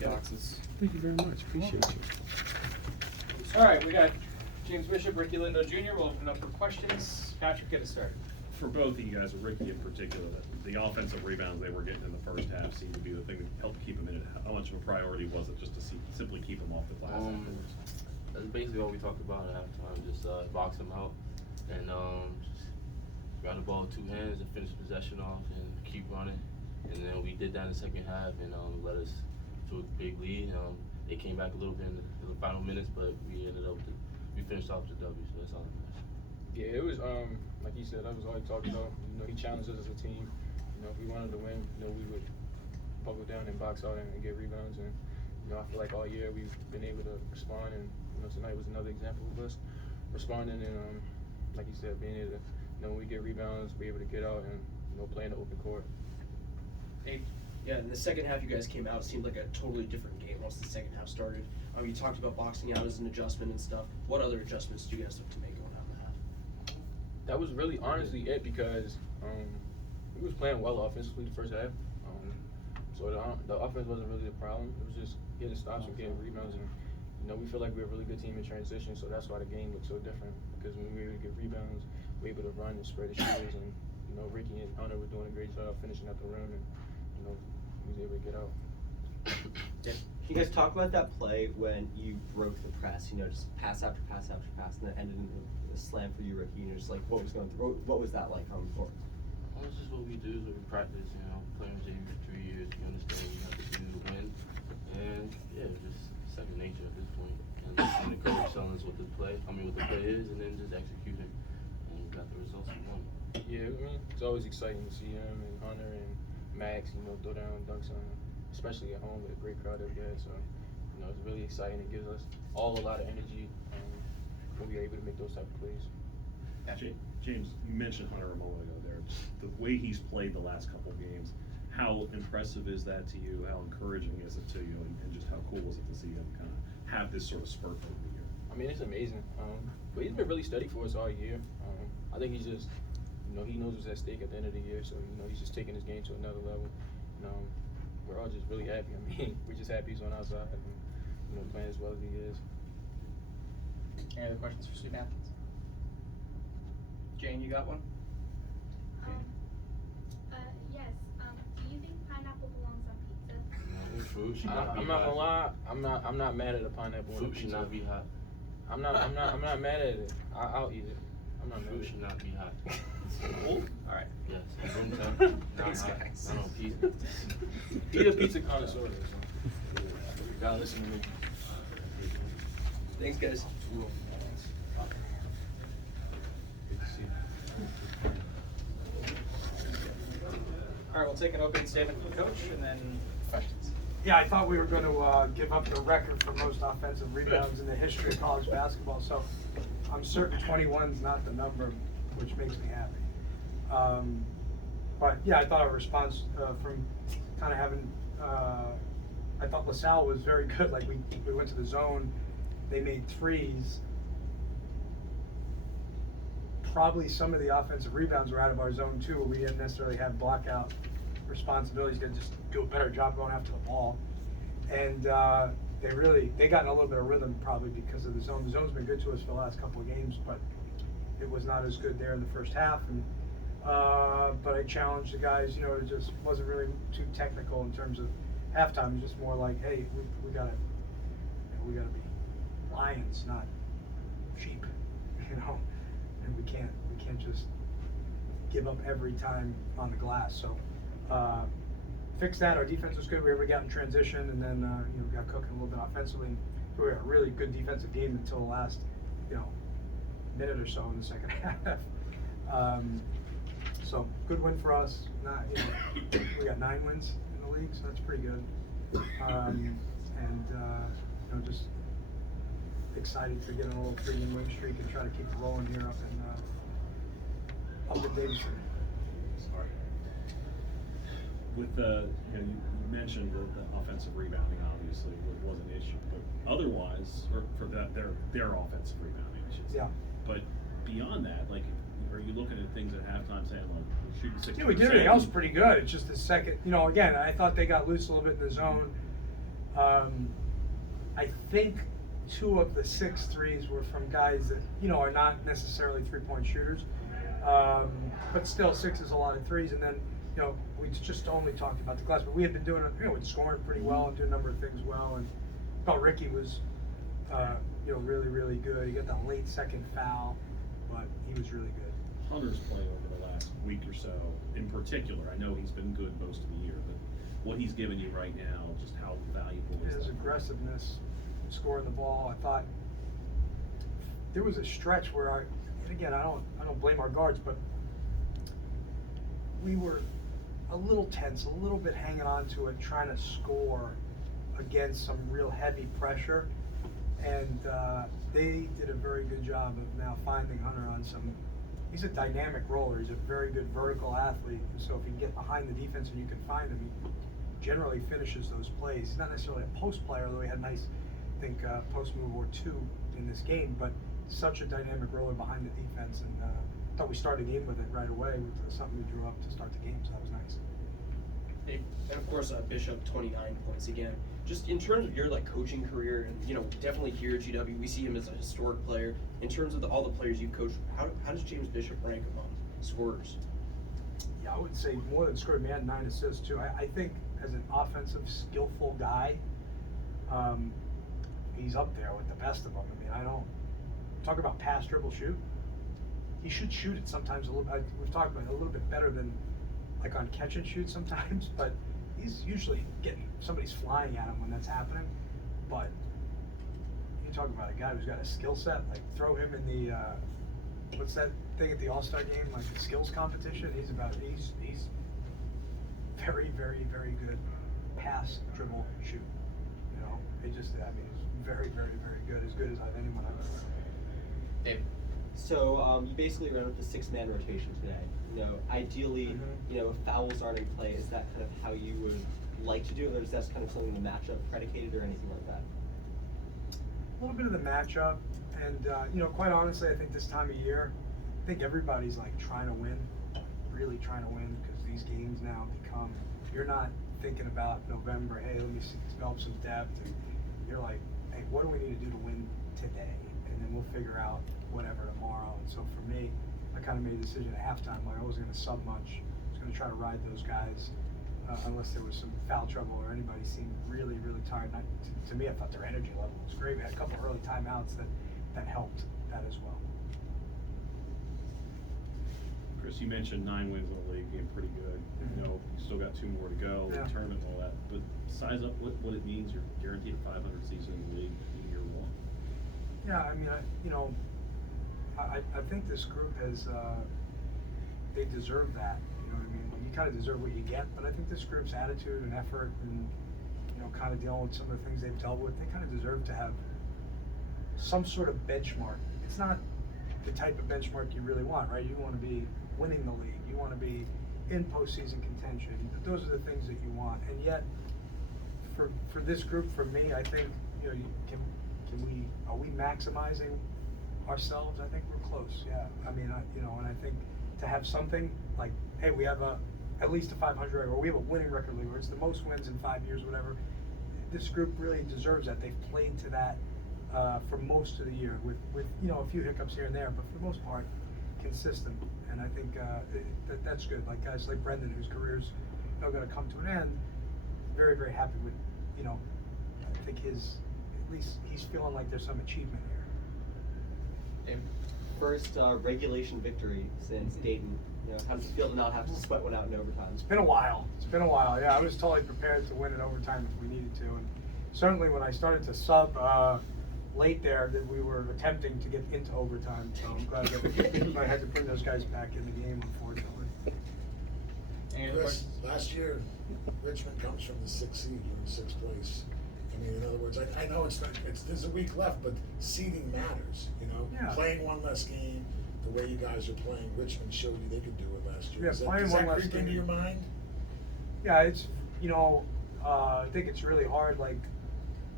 boxes. Thank you very much. Appreciate you. All right, we got James Bishop, Ricky Lindo Jr. We'll open up for questions. Patrick, get us started. For both of you guys, Ricky in particular, the offensive rebounds they were getting in the first half seemed to be the thing that helped keep them in it. How much of a priority was it just to simply keep them off the glass afterwards? That's basically what we talked about at halftime. Just box them out and just grab the ball with two hands and finish possession off and keep running. And then we did that in the second half and led us to a big lead. They came back a little bit in the final minutes, but we finished off the W. So that's all that matters. Yeah, it was like you said, that was all he talked about. He challenged us as a team. If we wanted to win, we would buckle down and box out and get rebounds. And I feel like all year we've been able to respond. And tonight was another example of us responding. And like you said, being able to, when we get rebounds, be able to get out and play in the open court. Hey, yeah, in the second half, you guys came out. It seemed like a totally different game once the second half started. You talked about boxing out as an adjustment and stuff. What other adjustments do you guys look to make going out in the half? That was really honestly it because we was playing well offensively the first half. So the offense wasn't really the problem. It was just getting stops and getting rebounds. And we feel like we're a really good team in transition. So that's why the game looked so different because when we were able to get rebounds, we were able to run and spread the shooters. And Ricky and Hunter were doing a great job finishing at the rim, and we was able to get out. Can you guys talk about that play when you broke the press? Just pass after pass after pass, and then ended in a slam for you, Ricky. And just like what was going through? What was that like on the court? Well, it's just what we do is what we practice. Playing with JV for 3 years, we understand what you have to do to win, and just second nature at this point. And the coach telling us what the play is, and then just executing, and we got the results we want. Yeah, it's always exciting to see him and Hunter and Max, throw down dunks on him, especially at home with a great crowd that we had. So, it's really exciting. It gives us all a lot of energy when we're able to make those type of plays. James, you mentioned Hunter a moment ago there. The way he's played the last couple of games, how impressive is that to you? How encouraging is it to you? And just how cool was it to see him kind of have this sort of spurt over the year? It's amazing. But he's been really steady for us all year. I think he's just, he knows what's at stake at the end of the year. So, he's just taking his game to another level. We're all just really happy. We're just happy he's on our side and, playing as well as he is. Any other questions for student athletes? Jane, you got one? Yes. Do you think pineapple belongs on pizza? Fruit should not be I'm not gonna lie. I'm not mad at a pineapple. Fruit should not be hot. I'm not mad at it. I'll eat it. I'm not mad. Fruit should not be hot. Cool. All right. Yes. Room temp. Thanks, not hot. guys. Not on pizza. Eat a pizza connoisseur. So. Gotta listen to me. Thanks, guys. All right, we'll take an opening statement from the coach and then questions. Yeah, I thought we were going to give up the record for most offensive rebounds in the history of college basketball. So I'm certain 21 is not the number, which makes me happy. But yeah, I thought our response from kind of having, I thought LaSalle was very good. Like we went to the zone, they made threes. Probably some of the offensive rebounds were out of our zone too, where we didn't necessarily have blockout responsibilities. Got to just do a better job going after the ball. And they got in a little bit of rhythm probably because of the zone. The zone's been good to us for the last couple of games, but it was not as good there in the first half. And but I challenged the guys, it just wasn't really too technical in terms of halftime. It was just more like, hey, we gotta be lions, not sheep, and we can't just give up every time on the glass. So fix that. Our defense was good. We ever got in transition, and then we got cooking a little bit offensively. And we were a really good defensive game until the last minute or so in the second half. So good win for us. We got 9 wins in the league, so that's pretty good. Just excited to get on a little 3-game win streak and try to keep it rolling here up in Davidson. With you mentioned the offensive rebounding obviously was an issue, but otherwise, or for that their offensive rebounding, I should say. Yeah. But beyond that, are you looking at things at halftime saying we're shooting 60%? Yeah, we did everything else pretty good. It's just the second, again, I thought they got loose a little bit in the zone. I think 2 of the 6 threes were from guys that, are not necessarily 3-point shooters. But still, 6 is a lot of threes. And then, we just only talked about the glass, but we had been doing, we'd scoring pretty well and doing a number of things well. And I thought Ricky was, really, really good. He got that late second foul, but he was really good. Hunter's play over the last week or so, in particular, I know he's been good most of the year, but what he's given you right now, just how valuable is His that? aggressiveness, scoring the ball. I thought there was a stretch where and again, I don't blame our guards, but we were a little tense, a little bit hanging on to it, trying to score against some real heavy pressure. And they did a very good job of now finding Hunter on some. He's a dynamic roller. He's a very good vertical athlete. And so if you get behind the defense and you can find him, he generally finishes those plays. He's not necessarily a post player, although he had a nice, I think, post move or 2 in this game. But such a dynamic roller behind the defense, and I thought we started the game with it right away with something we drew up to start the game. So that was nice. And of course, Bishop, 29 points again. Just in terms of your coaching career, and definitely here at GW, we see him as a historic player. In terms of all the players you've coached, how does James Bishop rank among scorers? Yeah, I would say more than scored. He had 9 assists too. I think as an offensive, skillful guy, he's up there with the best of them. I mean, I don't talk about pass, dribble, shoot. He should shoot it sometimes a little. We've talked about it a little bit better than on catch and shoot sometimes, but he's usually somebody's flying at him when that's happening. But you talk about a guy who's got a skill set, throw him in the what's that thing at the All-Star game, the skills competition. He's very, very, very good pass, dribble, shoot. He's very, very, very good, as good as anyone I've ever. Dave. So you basically ran with the 6-man rotation today. Ideally, if fouls aren't in play, is that kind of how you would like to do it, or is that kind of something the matchup predicated or anything like that? A little bit of the matchup, and quite honestly, I think this time of year, I think everybody's trying to win, really trying to win, because these games now become. You're not thinking about November. Hey, let me develop some depth, and you're like, hey, what do we need to do to win today? And then we'll figure out whatever tomorrow. And so for me, I kind of made a decision at halftime. I wasn't going to sub much. I was going to try to ride those guys unless there was some foul trouble or anybody seemed really, really tired. And to me, I thought their energy level was great. We had a couple of early timeouts that helped that as well. Chris, you mentioned 9 wins in the league, being pretty good. Mm-hmm. You still got 2 more to go, Yeah. the tournament and all that. But size up what it means. You're guaranteed a 500 season in the league in year 1. Yeah, I mean, I think this group has, they deserve that. You know what I mean? You kind of deserve what you get, but I think this group's attitude and effort and, kind of dealing with some of the things they've dealt with, they kind of deserve to have some sort of benchmark. It's not the type of benchmark you really want, right? You want to be winning the league. You want to be in postseason contention. Those are the things that you want. And yet, for this group, for me, I think, are we maximizing ourselves? I think we're close. Yeah. I mean, and I think to have something like, hey, we have at least a 500 record, or we have a winning record league, where it's the most wins in 5 years, whatever. This group really deserves that. They've played to that for most of the year, with a few hiccups here and there, but for the most part, consistent. And I think that's good. Like guys like Brendan, whose career's now going to come to an end, very, very happy with, I think at least he's feeling like there's some achievement here. First regulation victory since Dayton. How does it feel to not have to sweat one out in overtime? It's been a while. Yeah, I was totally prepared to win in overtime if we needed to, and certainly when I started to sub late there, that we were attempting to get into overtime. So I'm glad that I had to bring those guys back in the game, unfortunately. Any other Chris, questions? last year, Richmond comes from the 6th seed, you're in 6th place. I mean, in other words, I know there's a week left, but seeding matters, Yeah. Playing one less game, the way you guys are playing, Richmond showed you they could do it last year. Yeah, Does playing that one less creep into game. your mind? Yeah, it's, I think it's really hard. Like,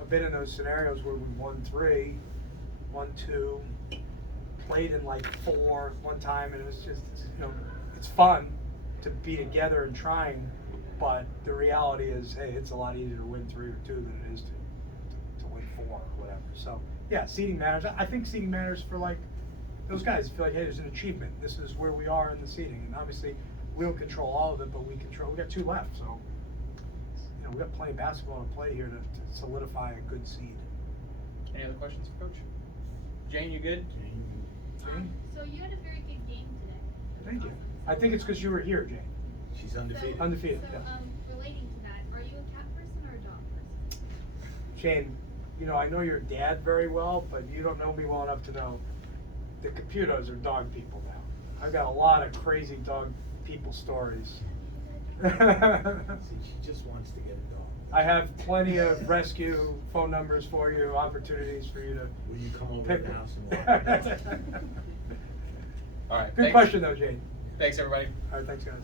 I've been in those scenarios where we won 3, won 2, played in 4 one time, and it was just, it's fun to be together and trying. But the reality is, hey, it's a lot easier to win 3 or 2 than it is to win 4 or whatever. So yeah, seeding matters. I think seeding matters for like those guys. Feel like, hey, there's an achievement. This is where we are in the seeding, and obviously we don't control all of it, but we got 2 left, so you know we got plenty of basketball to play here to solidify a good seed. Any other questions for Coach? Jane, you good? Jane? So you had a very good game today. Thank you. I think it's because you were here, Jane. She's undefeated. Undefeated, So, yeah. relating to that, are you a cat person or a dog person? Shane, you know, I know your dad very well, but you don't know me well enough to know the Caputos are dog people now. I've got a lot of crazy dog people stories. See, she just wants to get a dog. I have plenty of rescue phone numbers for you, opportunities for you to Will you come over pick to the house and one. walk? All right. Good thanks. question though, Jane. Thanks, everybody. All right, thanks guys.